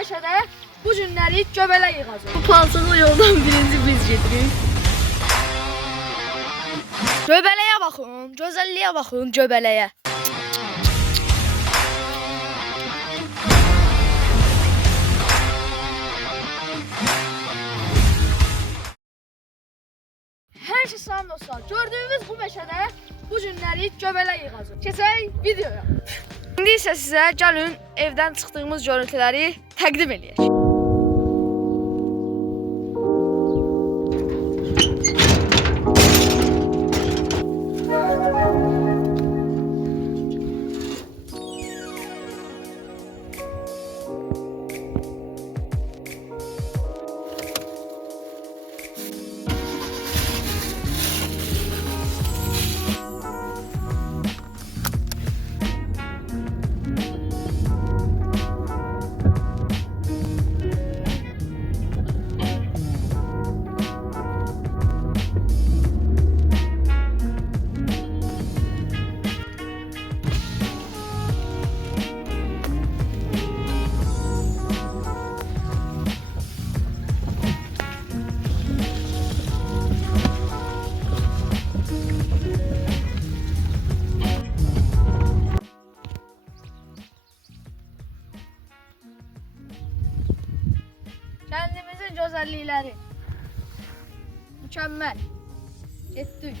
meşədə bu günləri göbələ yığacaq. Bu palçıqlı yoldan birinci biz gedirik. Göbələyə baxın, gözəlliyə baxın, göbələyə. Hər şey salam dostlar. Gördüyünüz bu meşədə bu günləri göbələ yığacaq. Keçək videoya. İndi isə sizə gəlin evdən çıxdığımız görüntüləri təqdim edək. Kendimizin güzellikleri. Mükemmel. Getdik.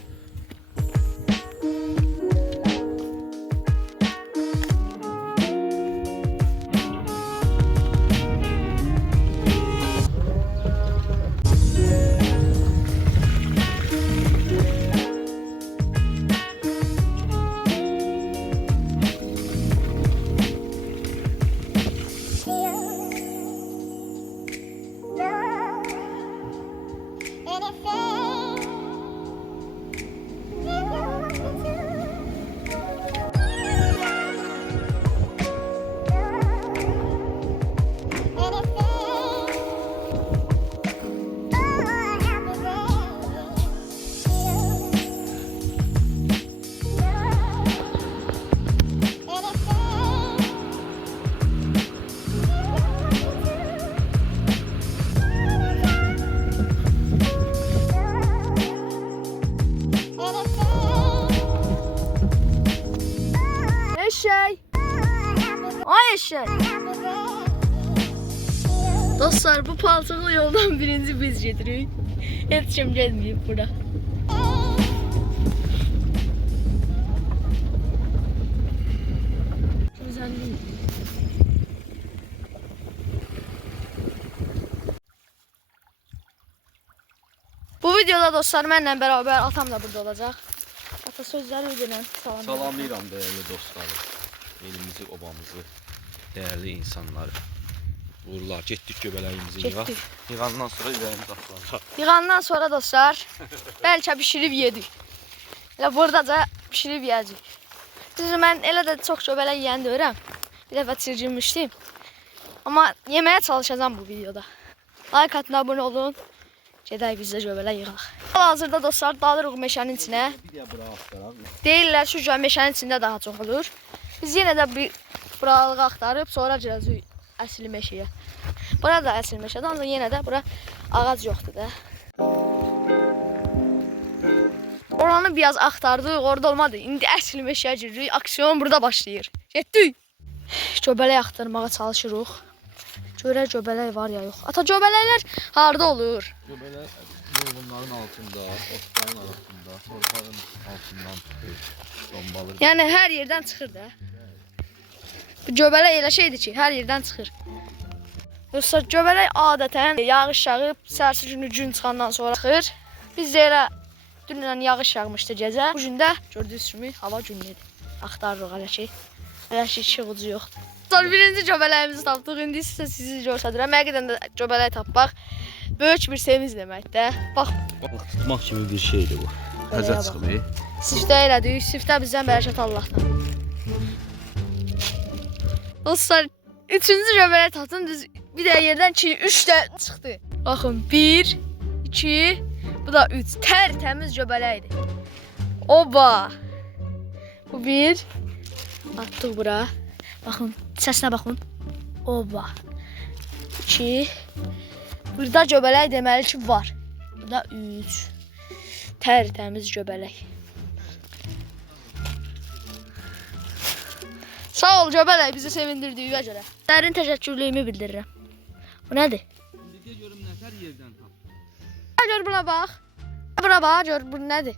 Ay eşek. Dostlar bu palçıqlı yoldan birinci biz gedirik. Heç kim gelmeyip bura. Güzellik. Bu videoda dostlar mənlə beraber atam da burada olacak. Ata sözləri ödənən salam. Salamlayıram değerli dostlarım. Elimizi, obamızı, değerli insanları. Uğurlar, getdik göbələyimizi yığaq. Yığandan sonra ürəyimiz açılacaq. Yığandan sonra dostlar, bəlkə pişirib yedik. Elə buradaca pişirib yeyəcək. Düzdür, mən elə də çox göbələk yeyəni deyirəm. Bir dəfə çirginmişdim. Amma yeməyə çalışacağım bu videoda. Like atın, abunə olun. Gedək biz də göbələk yığaq. Hal-hazırda dostlar dalırıq meşənin içinə. Deyirlər şu meşənin içində daha çox olur. Biz yenə də bir buralığı axtarıb sonra gələcəyik əsl meşəyə. Bura da əsl meşədir, ancaq yenə də bura ağac yoxdur da. Oranı biraz axtardıq, orada olmadı. İndi əsl meşəyə giririk, aksiyon burada başlayır. Getdik. Göbələk axtarmağa çalışırıq. Görək göbələk var ya yox. Ata göbələklər harda olur? Göbələk yolğunların altında, otların arasında, torpağın altından çıxır, dombalır. Yəni hər yerdən çıxır da. Bu göbələk elə şeydir ki, hər yerdən çıxır. Dostlar, göbələk adətən yağış yağıb, səhərsi günü gün çıxandan sonra çıxır. Biz də elə dünən yağış yağmışdı gecə. Bu gün də gördüyünüz kimi hava günlüdür. Axtarırıq hələ ki. Hələ ki işıqıcı yoxdur. Dostlar, birinci göbələyimizi tapdıq. İndi isə sizi göstərirəm. Həqiqətən də göbələk tapmaq böyük bir sevinç deməkdir. Bax, Tutmaq kimi bir şeydir bu. Təzə çıxıb. Siftə elədik. Siftə bizdən bərəkət Allahdan. Dostlar, üçüncü göbələk tapdım. Düz bir də yerdən 2-3 də çıxdı. Baxın, 1, 2, bu da 3. Tərtəmiz göbələkdir. Oba! Bu 1. Atdıq bura. Baxın, səsinə baxın. Oba! 2. Burada göbələk deməli ki var. Burada 3. Tərtəmiz göbələk. Sağ ol göbələk bizi sevindirdiyinə görə. Sərin təşəkkürlüyümü bildirirəm. Bu nədir? İndi de görüm nətər yerdən tap. Gör buna bax. Buna bax, gör bu nədir?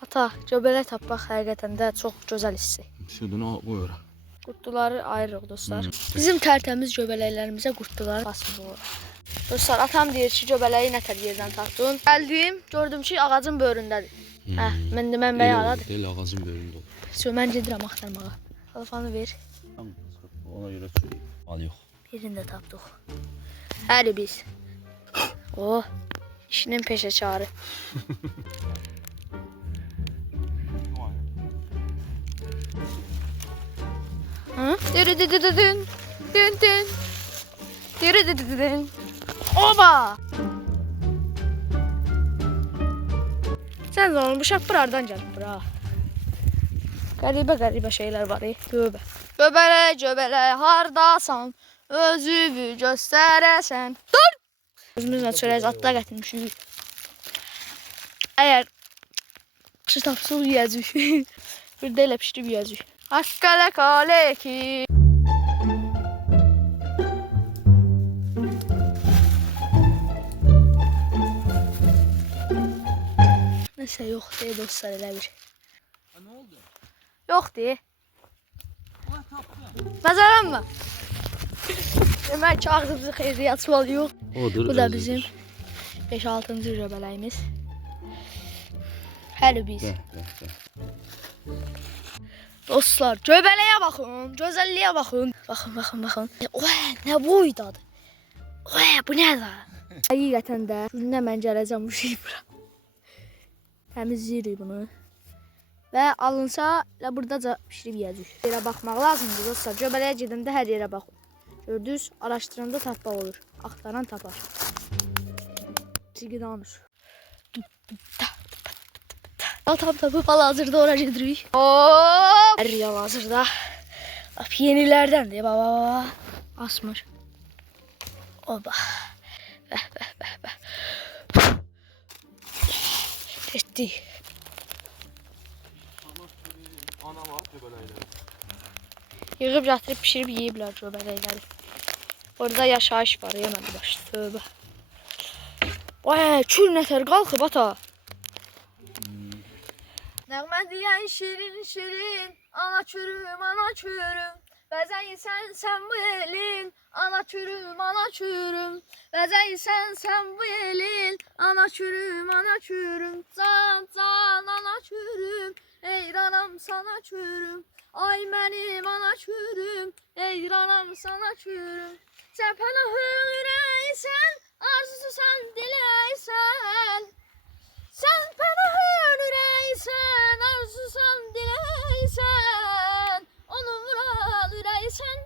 Ata, göbələk tapmaq həqiqətən də çox gözəl hissi. Şunu qoy ora. Qurtduları ayırıq dostlar. Bizim tərtəmiz göbələklərimizə qurtduları basmır. Dostlar, atam deyir ki, göbələyi nətər yerdən tapdın? Gəldim, gördüm ki, ağacın böyründədir. Mən də mənbəyi aladır. Deyil, ağacın böyründə olur. Mən gedirəm axtarmağa. Telefanı ver. Ona görə söyleyeyim. Al yox. Birini də tapdıq. Həli biz. Oh, işinin peşəkarı. Dün. Dün. Oba! Sen zaman bu şap buradan gelip bura. Qəribə şeyler var. Tövbə. Göbələ, hardasan? Özünü göstərəsən. Dur! Özümüzlə çörək zadda gətirmişik. Əgər pişi tapsıq yiyəcək. Bir də elə pişirib yiyəcək. Haqqələ qalə ki. Nəsə yox deyə dostlar elə bir. Ne oldu? Yox deyə. Ulan tapdı. Məzərəm mi? Demək ki ağzımızı xeyriyyat sual yox. Odur. Bu da bizim 5-6-cı göbələyimiz. Həli biz. Dostlar, göbələyə baxın, gözəlliyə baxın. Baxın. Oy, nə boydadır. Oy, bu nədir? Həqiqətən də günə mən gələcəm bu şey bura. Təmizləyirik bunu. Və alınsa, elə buradaca pişirib yeyəcək. Yerə baxmaq lazımdır dostlar. Göbələyə gedəndə hər yerə baxın. Gördünüz, araşdıranda tapmaq olur. Axtaran tapar. Çigi danış. Tapıp hal-hazırda ora gedirik. Hop! Hər hal-hazırda. Yenilərdəndir. Baba. Asmır. Oba. Bəh. Getdik. Ana var göbələkləri. Yığıb gətirib pişirib yeyiblər göbələkləri. Orada yaşayış var, yemədi başda. Tövbə. Vay, kül nətər qalxıb ata. Nəğmə deyən şirin, ana çürüm. Bəzəysən sən bu elin, ana çürüm. Bəzəysən sən bu elin, ana çürüm. Can, ana çürüm, eyranam sana çürüm. Ay mənim ana çürüm, eyranam sana çürüm. Sən pənahın ürəysən, arzususan diləysən. Sən pənahın ürəysən, arzususan diləysən. Onun murad ürəysən,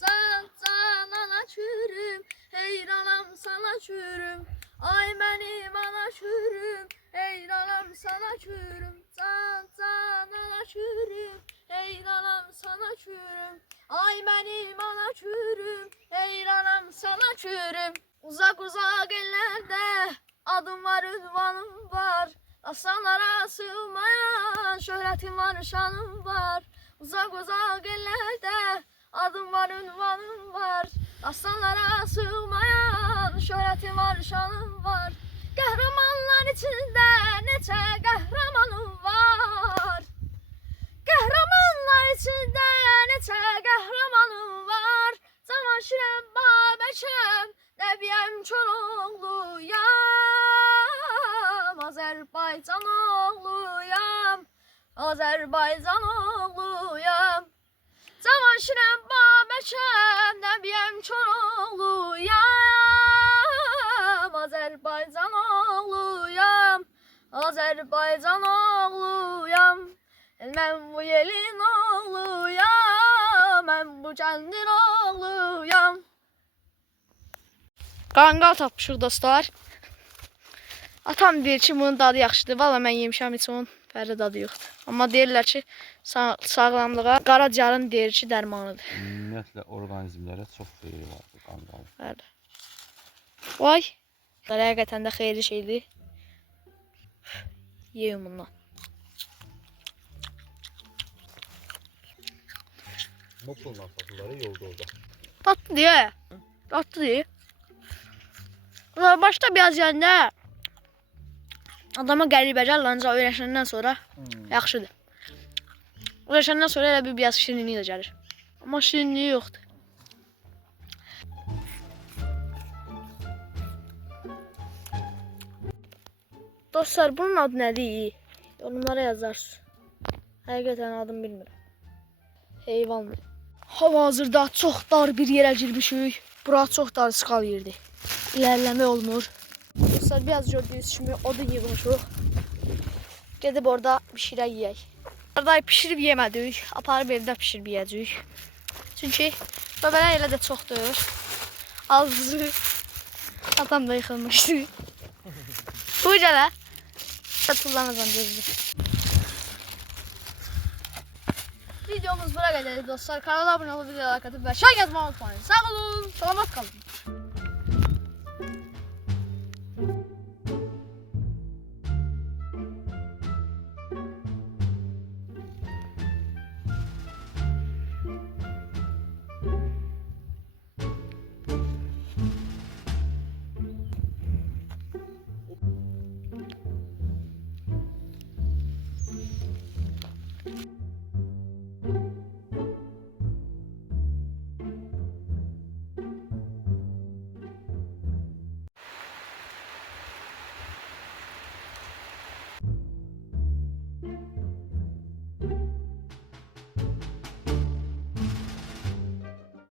can ana çürüm, heyranam sana çürüm. Ay mənim ana çürüm, heyranam sana çürüm. Can ana çürüm, heyranam sana çürüm. Ay mənim ana çürüm, heyranam sana çürüm. Uzak ellerde adım var, ünvanım var. Aslanlara sığmayan şöhretim var, şanım var. Uzak ellerde adım var, ünvanım var. Aslanlara sığmayan şöhretim var, şanım var. Qəhrəmanlar içində neçə qəhrəmanım var. Qəhrəmanlar içində neçə qəhrəmanım var. Cavanşirəm, Babəkəm, Nəbiyəm Koroğluyam. Azərbaycan oğluyam. Cavanşirəm, Babəkəm, Nəbiyəm Koroğluyam. Azərbaycan oğluyam. Mən bu yelin oğluyam. Mən bu kəndin oğluyam. Qanqal tapmışıq dostlar. Atam deyir ki, bunun dadı yaxşıdır. Valla mən yemişəm heç onun. Fərqli dadı yoxdur. Amma deyirlər ki, sağlamlığa qaraciyarın deyirçi dərmanıdır. Ümumiyyətlə orqanizmlərə çox xeyri var bu qanqal. Bəli. Vay. Həqiqətən də xeyirli şeydir. Yeyim bundan. Bu pulla satılları yolda orada. Tatlı diye. Tatlı diye. Başta biraz yəndə adama qəribə gəlir, ancaq öyrəşəndən sonra yaxşıdır. Öyrəşəndən sonra elə bir biraz şirinliyi də gəlir. Amma şirinliyi yoxdur. Dostlar, bunun adı nədir? Yorumlara yazarsınız. Həqiqətən adını bilmirəm. Heyvandır. Hal-hazırda çox dar bir yerə girmişik. Bura çox dar skal yerdir. İlerleme olmur. Dostlar, biraz gördüğünüz kimi odun yığmışıq. Gedib orada bir şeyler yiyək. Orada pişirib yemədik. Aparıb evdə pişirib yeyəcəyik. Çünki bəbələr elə də çoxdur. Ağzı atam da yıxılmışdı. Bu gələ. Satıllanacam gözlü. Videomuz bura qədərdir dostlar. Kanala abunə olub videoları katıp və şən yazmağı unutmayın. Sağ olun, salamat qalın.